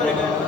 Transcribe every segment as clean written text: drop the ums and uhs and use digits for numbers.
करेगा।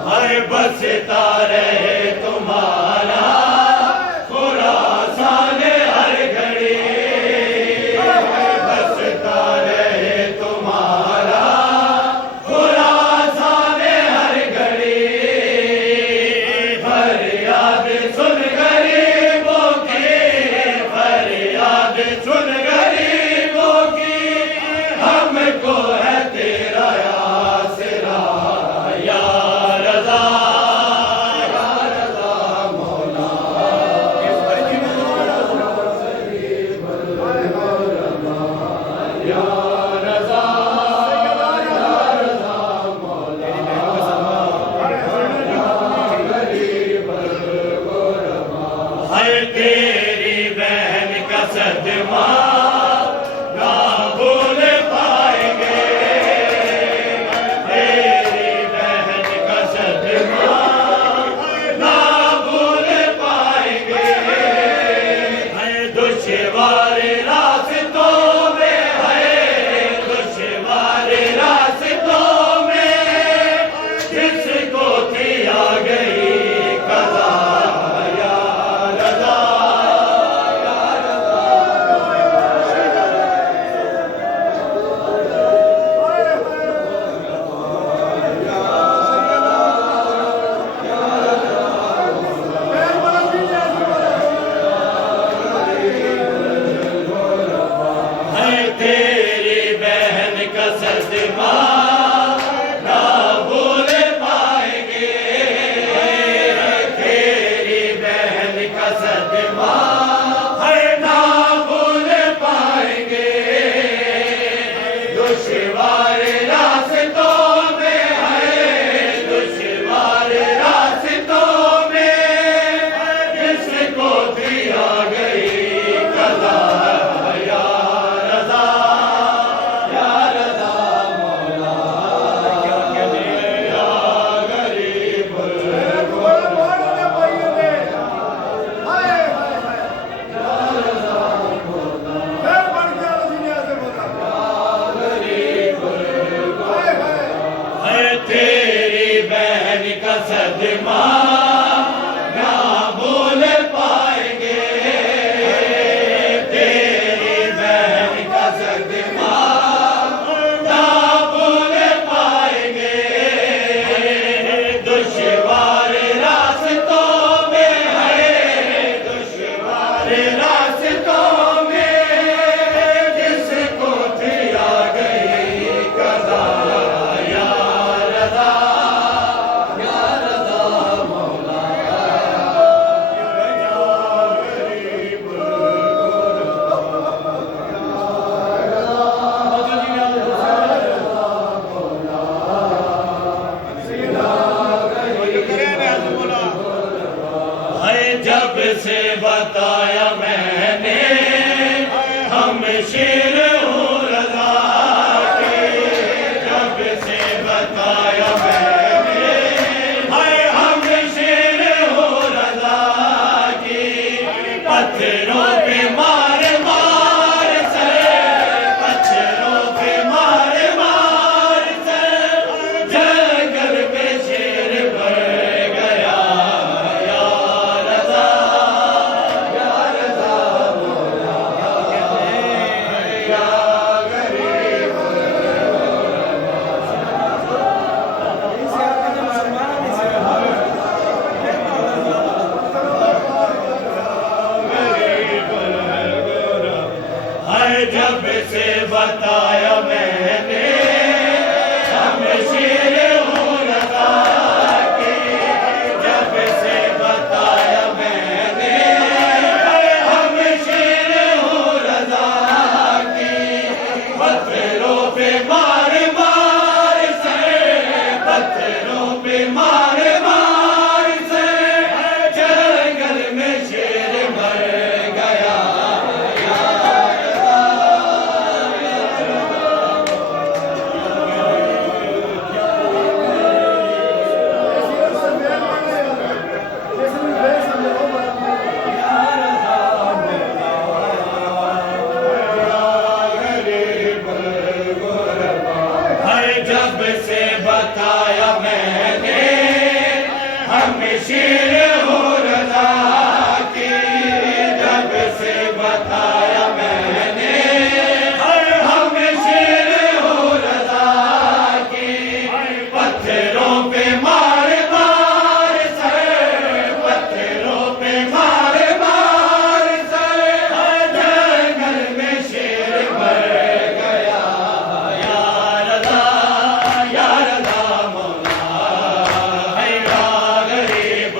सदमा ना भूल पाएंगे, तेरी बहन का सदमा ना भूल पाएंगे। दुश्वार रास्तों में है, दुश्वार रास्तों में जिसको दिया गई कज़ा, या रज़ा मौला। है जब से बताया मैंने हम शेर हूँ रज़ा के, जब से बताया मैंने है हम शेर हूँ रज़ा की। पत्थरों पे मार मार से, पत्थरों पे मार मार से जंगल में शेर भर गया, या रज़ा मौला। या गरीब है जब से बताया मैंने हम शेर हूँ रज़ा के, जब से बताया मैंने हम शेर हूँ रज़ा की। पत्थरों पे मार मार से, पत्थरों पे मार मार से जंगल में शेर मर गया, या है जब से बताया मैंने हम शेर हूँ रज़ा की, जब से बताया मैंने हम शेर हूँ रज़ा की। पत्थरों पे मार मार से, पत्थरों पे मार मार से जंगल में शेर मर गया, या रज़ा मौला। है या गरीब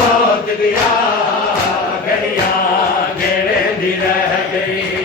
मौत दिया घड़िया गेड़े दी रह गई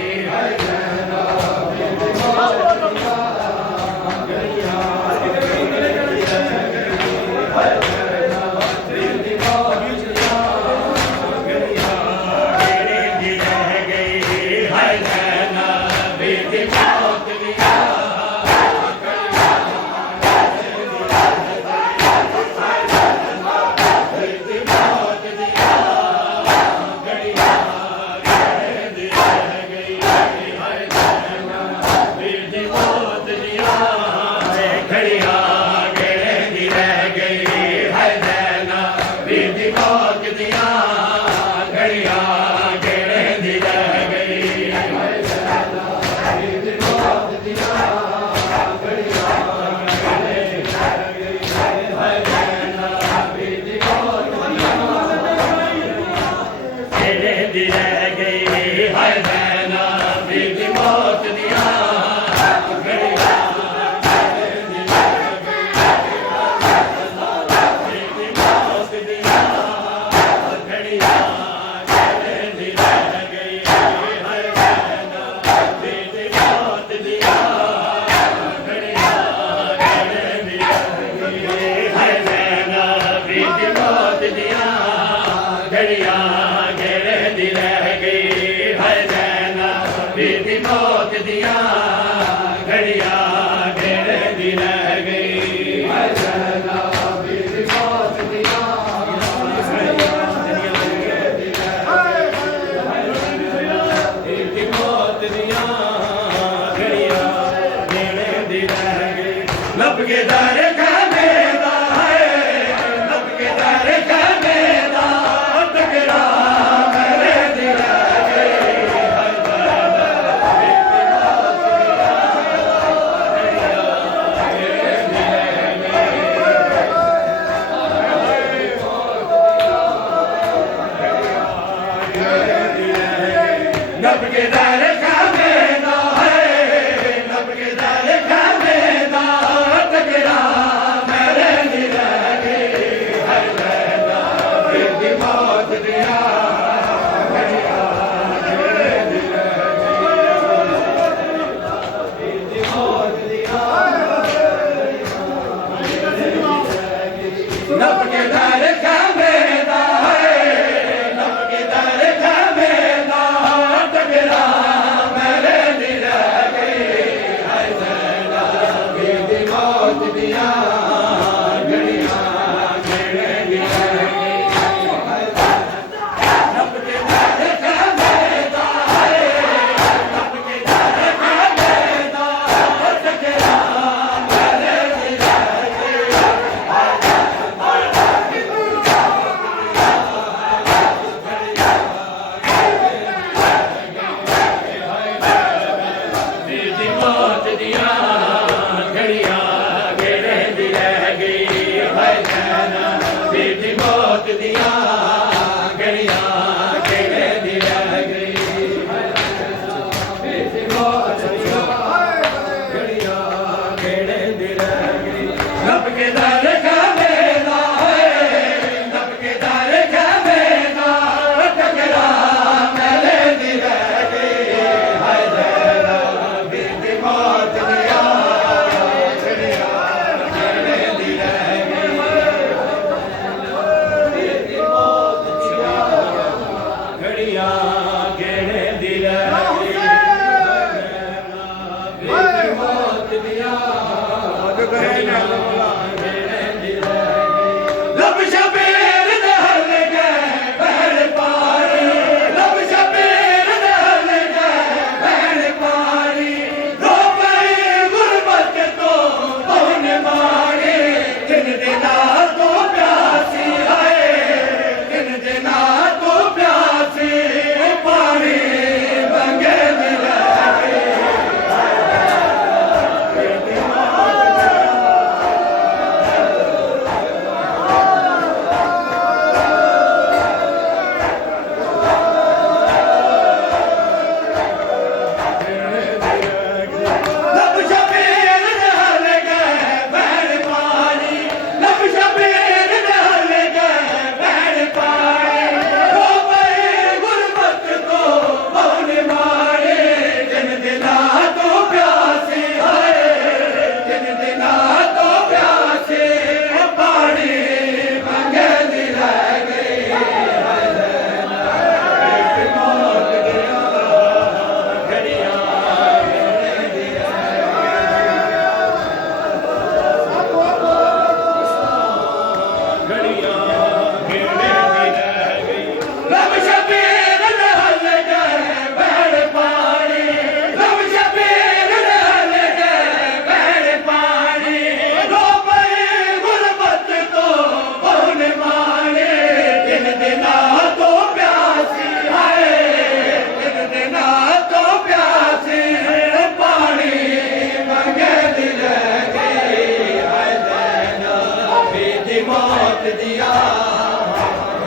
बीती मौत दिया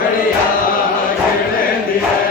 घड़िया गिरने दिया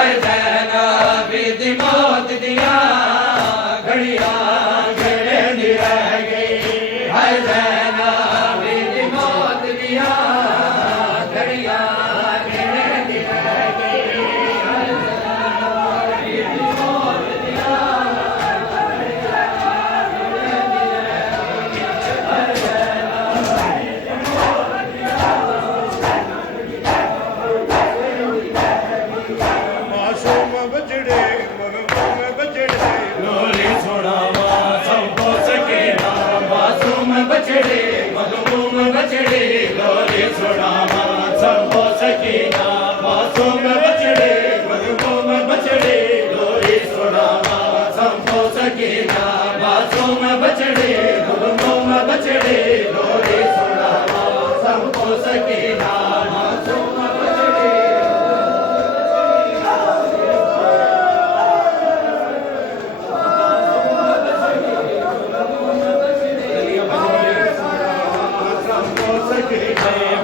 हाय ज़ैनबी दी मौत दिया घड़िया गिणदी रह गई हाय ज़ैनबी दी मौत दिया घड़िया गिणदी रह गई हाय ज़ैनबी दी मौत दिया मासूम बजड़े मगमूम बजड़े लोली सुनावा सबको सकीना मासूम बछड़े मगमूम बछड़े लोली सुनावा सबको सकीना मासूम बछड़े मगमूम बछड़े लोली सुनावा सबको सकीना मासूम बछड़े मगमूम बछड़े लोली सुनावा सबको सकीना मासूम बछड़े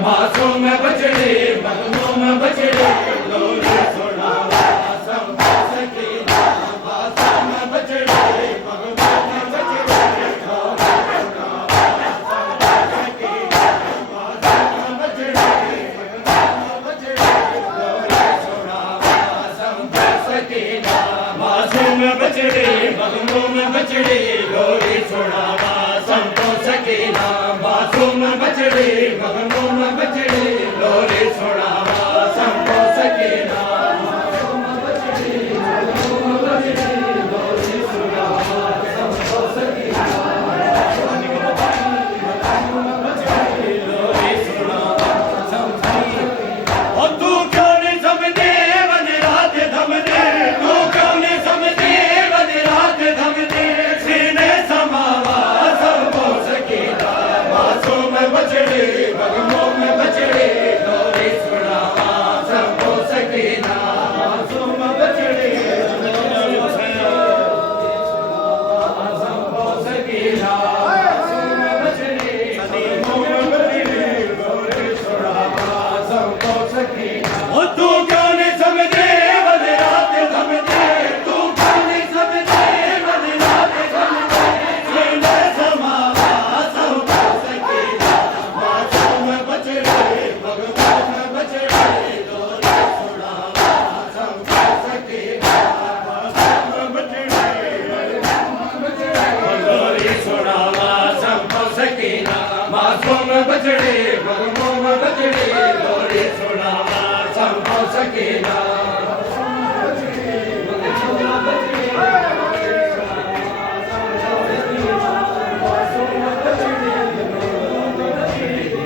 मासूम बछड़े मगमूम बछड़े लोली सुनावा सबको सकीना मासूम बछड़े मगमूम बछड़े लोली सुनावा सबको सकीना मासूम बछड़े मगमूम बछड़े लोली सुनावा सबको सकीना मासूम बछड़े मगमूम बछड़े लोली सुनावा सबको सकीना मासूम बछड़े मगमूम बछड़े लोली सुनावा सबको सकीना मासूम बछड़े मगमूम बछड़े लोली सुनावा सबको सकीना मगमूम बछड़े लोली सुनावा सबको ओ तू क्यों नहीं समझे वन रात थमदे तू क्यों नहीं समझे वन रात थमदे सीने समावा सबको सकीना मासूम बछड़े मगमूम बछड़े लोली सुनावा सबको सकीना मासूम बछड़े सबको सकीना मासूम बछड़े मगमूम बछड़े लोली सुनावा सबको सकीना ओ तू क्यों नहीं समझे वन रात थमदे तू क्यों नहीं समझे वन रात थमदे सीने समावा सबको सकीना मासूम बछड़े मगमूम बछड़े लोली सुनावा सबको सकीना मासूम बछड़े मगमूम बछड़े लोली सुनावा सबको सकीना मासूम बछड़े मगमूम बछड़े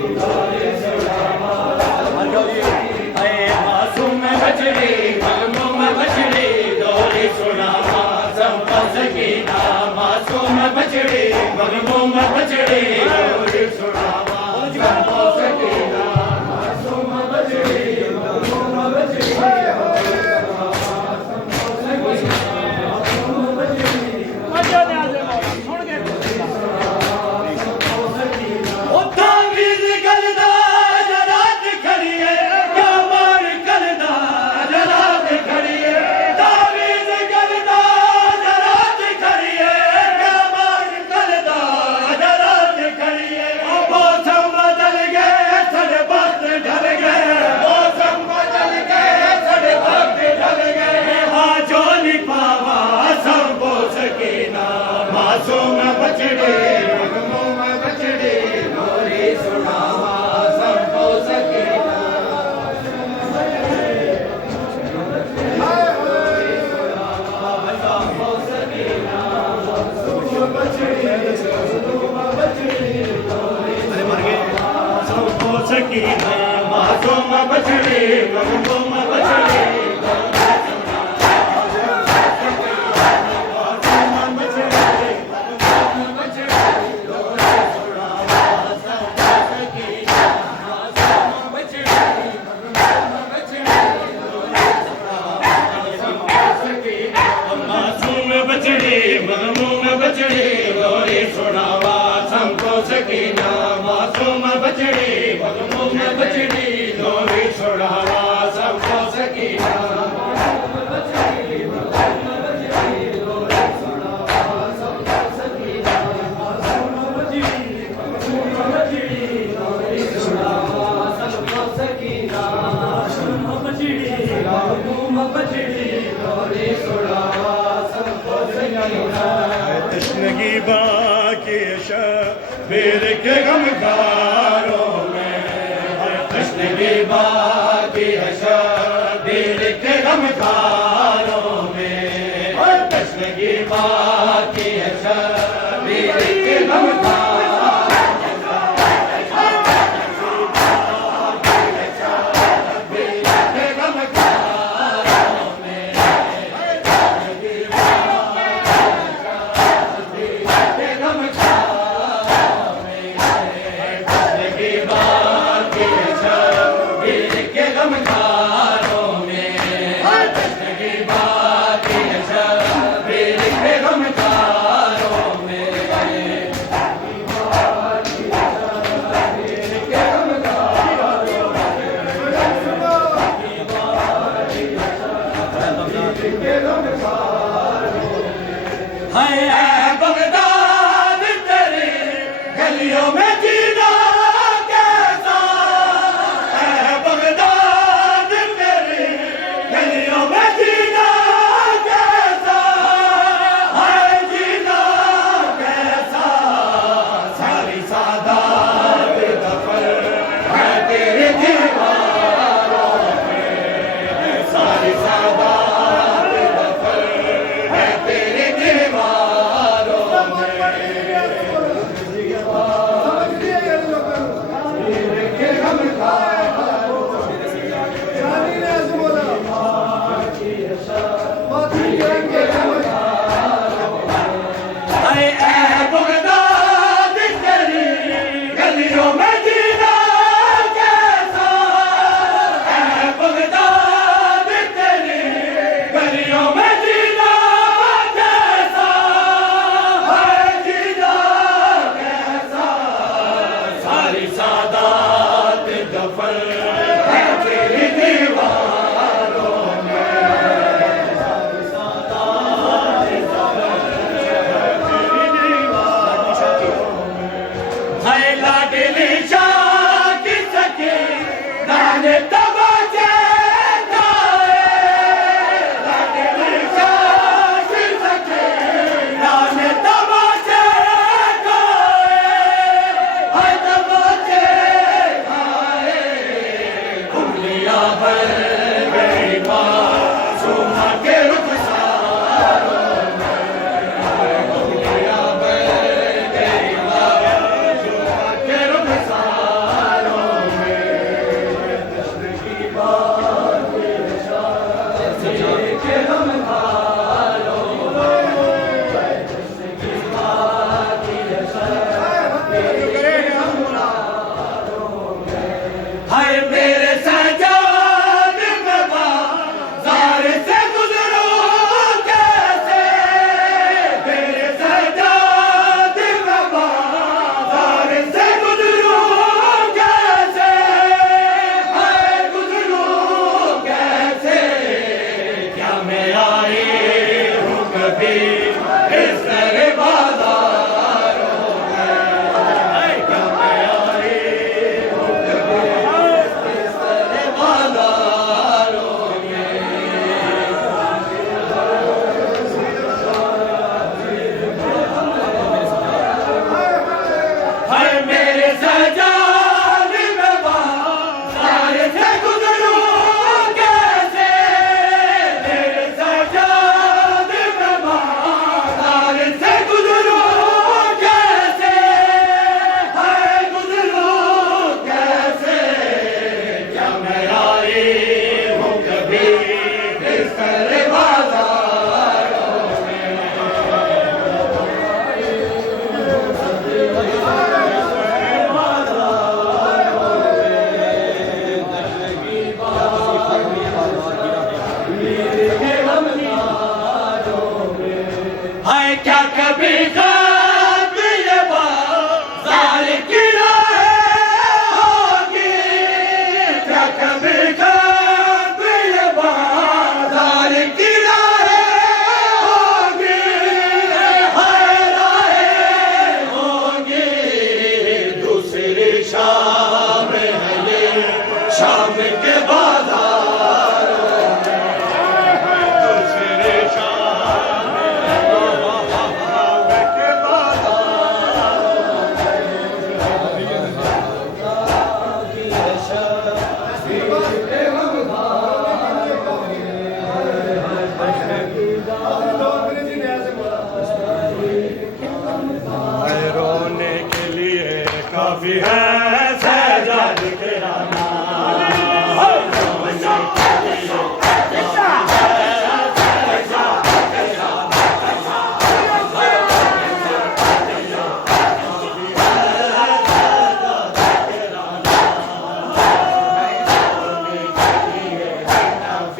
लोली सुनावा सबको सकीना मासूम बछड़े मगमूम बछड़े लोली सुनावा सबको सकीना मासूम बछड़े मगमूम बछड़े लोली सुनावा सबको सकीना मासूम बछड़े मगमूम बछड़े खड़ी बजड़ी डोली सुना सबको सकीना तशनगी बाकी शबीर के गमगारों में तशनगी बाकी शबीर के गमगारों में तशनगी बाकी शबीर के गमगारों है बगदाद तेरी गलियों में जीना कैसा है बगदाद तेरी गलियों में जीना कैसा है जीना कैसा सारी सादात दफर है तेरी दीवारों में सारी सादात दफर है तेरी दीवार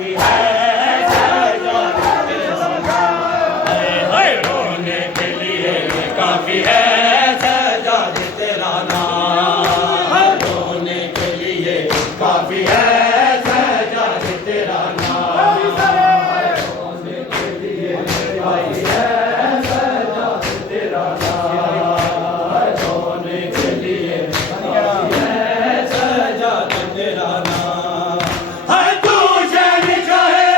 काफी है सजाद तेरा नाम। हाय रोने के लिए काफी है सजाद तेरा नाम। रोने के लिए काफी है सजाद तेरा नाम। रोने के लिए काफी है सजाद तेरा नाम। रोने के लिए काफी है सजाद तेरा नाम। हर तू शहंशाह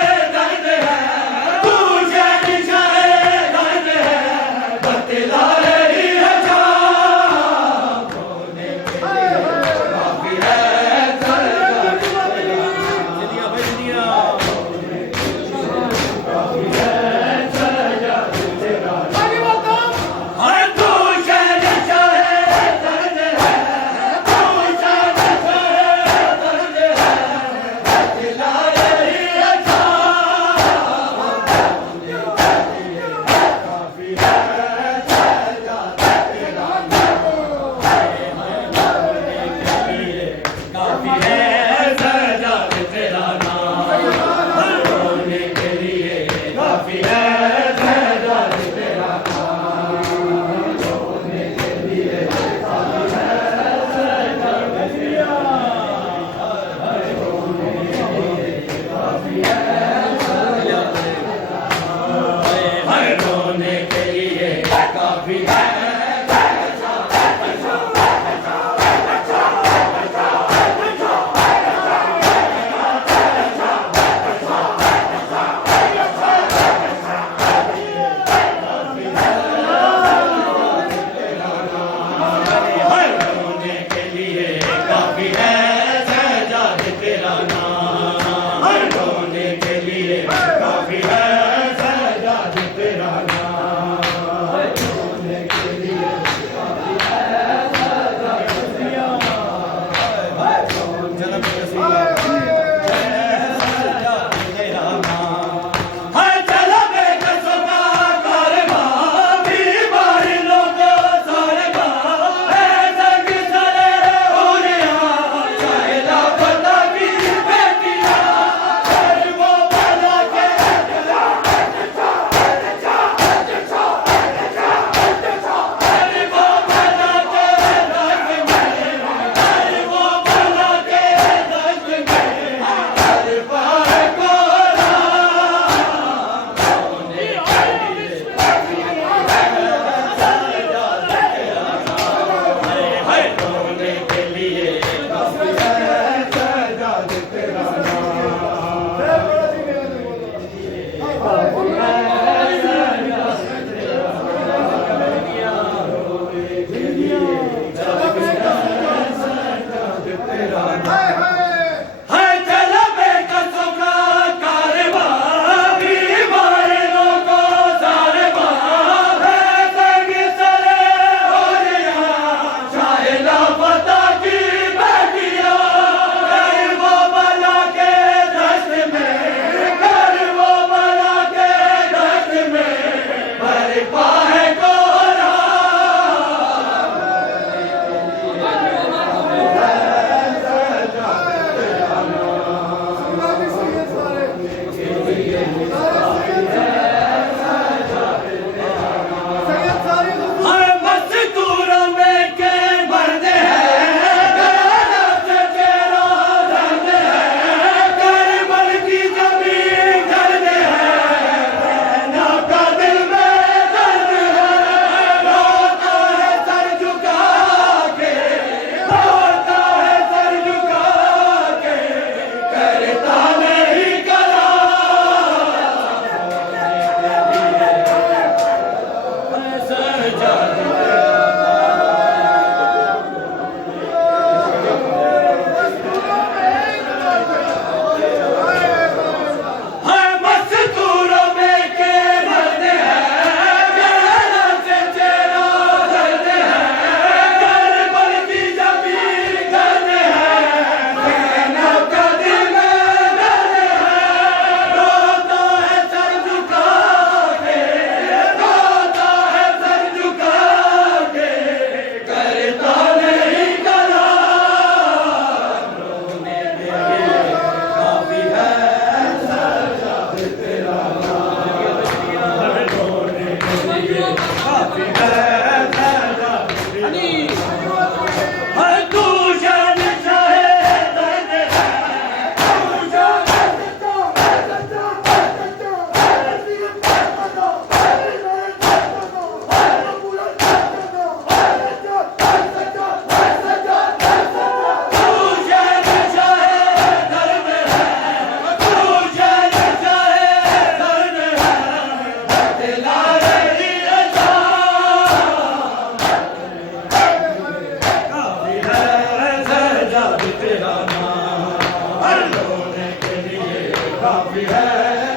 काफी है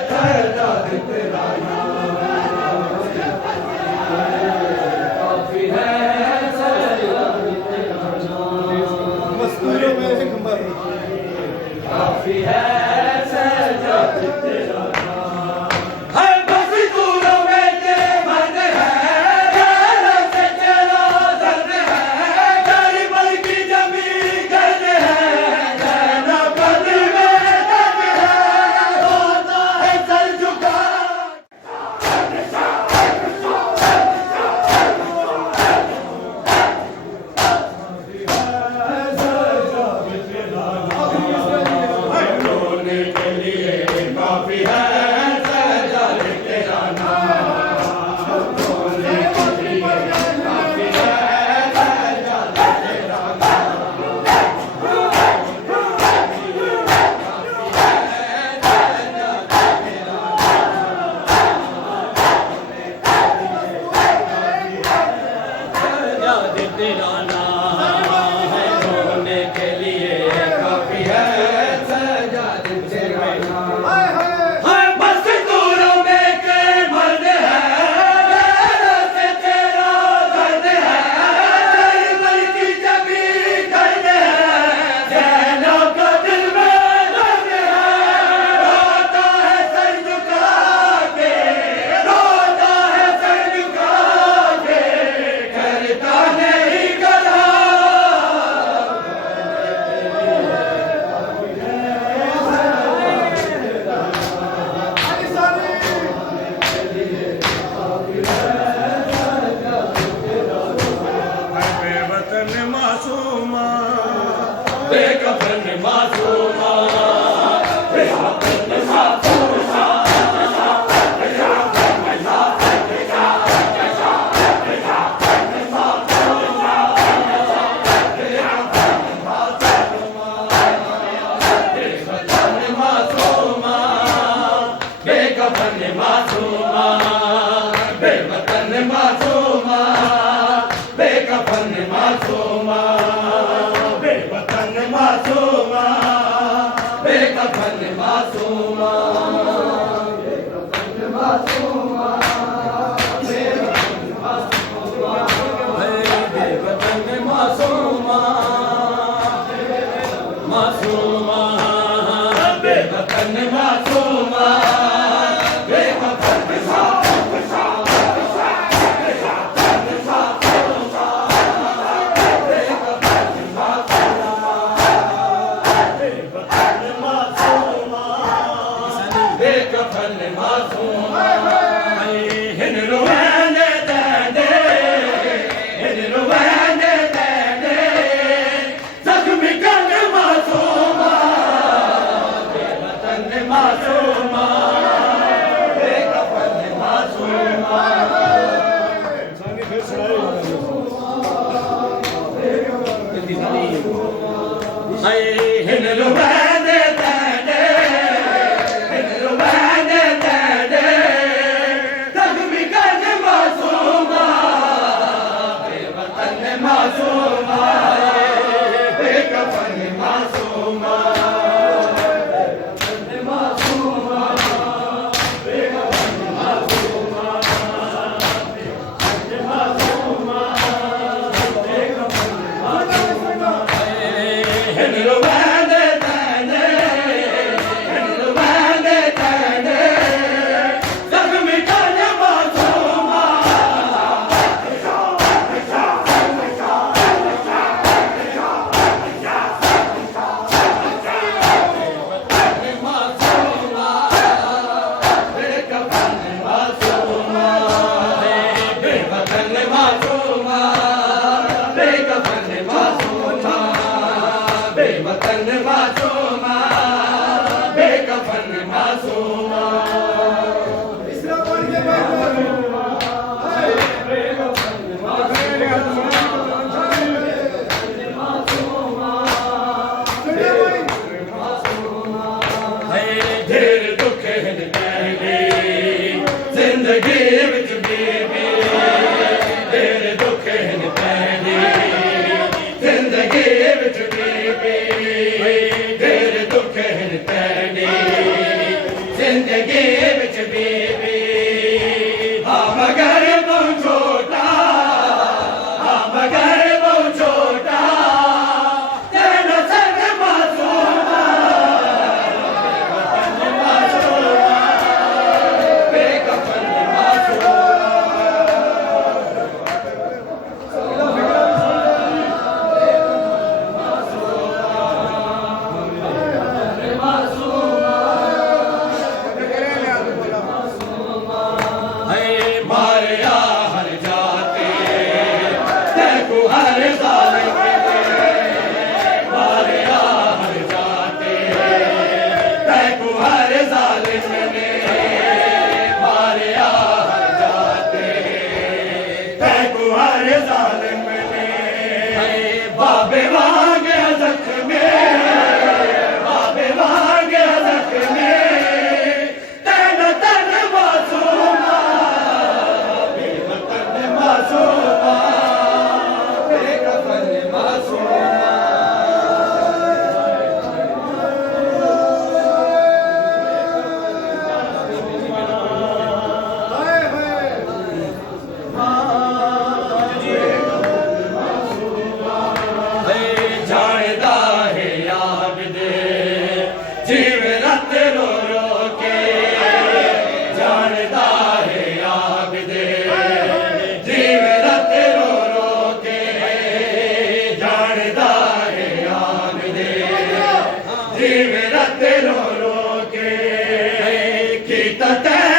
सजाद तेरा काफी है सजाद तेरा मस्तूरों में एक मर काफी है सजाद तेरा है मस्तूरों में के मर्द है गैरों से तेरा दर्द है गरीब की जमीन गर्द है जैना बद में दर्द है रोता है सर झुका रोने के लिए काफी है सजाद तेरा नाम रोने के लिए काफी है सजाद तेरा सजाद तेरा नाम है रोने के लिए काफी है सजाद तेरा नाम है मस्तूरों में के मर्द है गैरों से तेरा दर्द है गरीब की जमीन गर्द है जैना का दिल में दर्द है रोता है सर झुका के रोता है सर झुका के करता नहीं गला बेवतन मासूमा बेकफन मासूमा बेकफन मासूमा बेकफन मासूमा बेकफन मासूमा बेवतन मासूमा बेकफन मासूमा बेवतन मासूमा बेकफन मासूमा बेकफन मासूमा बेवतन मासूमा मासूमा बेवतन मासूमा बेकफन बेकफन मासूमा हिन रुवाने दे हिन रुवाने दे जख्मी कन मासूमा बेवतन मासूमा बेकफन मासूमा इंसानी फिर सुनाई हिन रुवाने दे हिन रुवाने दे जिंदगी विच बीबी हाँ मगर बहु छोटा हाँ मगर बहु छोटा तेरा संग मासूमा बेकफन मासूमा मारिया हर जाते देखो हर जालिम मारिया हर जाते देखो हर जालिम ने मारिया हर जाते देखो हर जालिम ने बाबे मांगे जख्म बाबे मांगे जख्म तन तन मासूमा मासूमा बेकफन मासूमा जानदा है याद दे जीव रत रो रो के जानदा है याद दे जीव रत रो रो के जानदा है याद दे जीव रत रो रो के की तते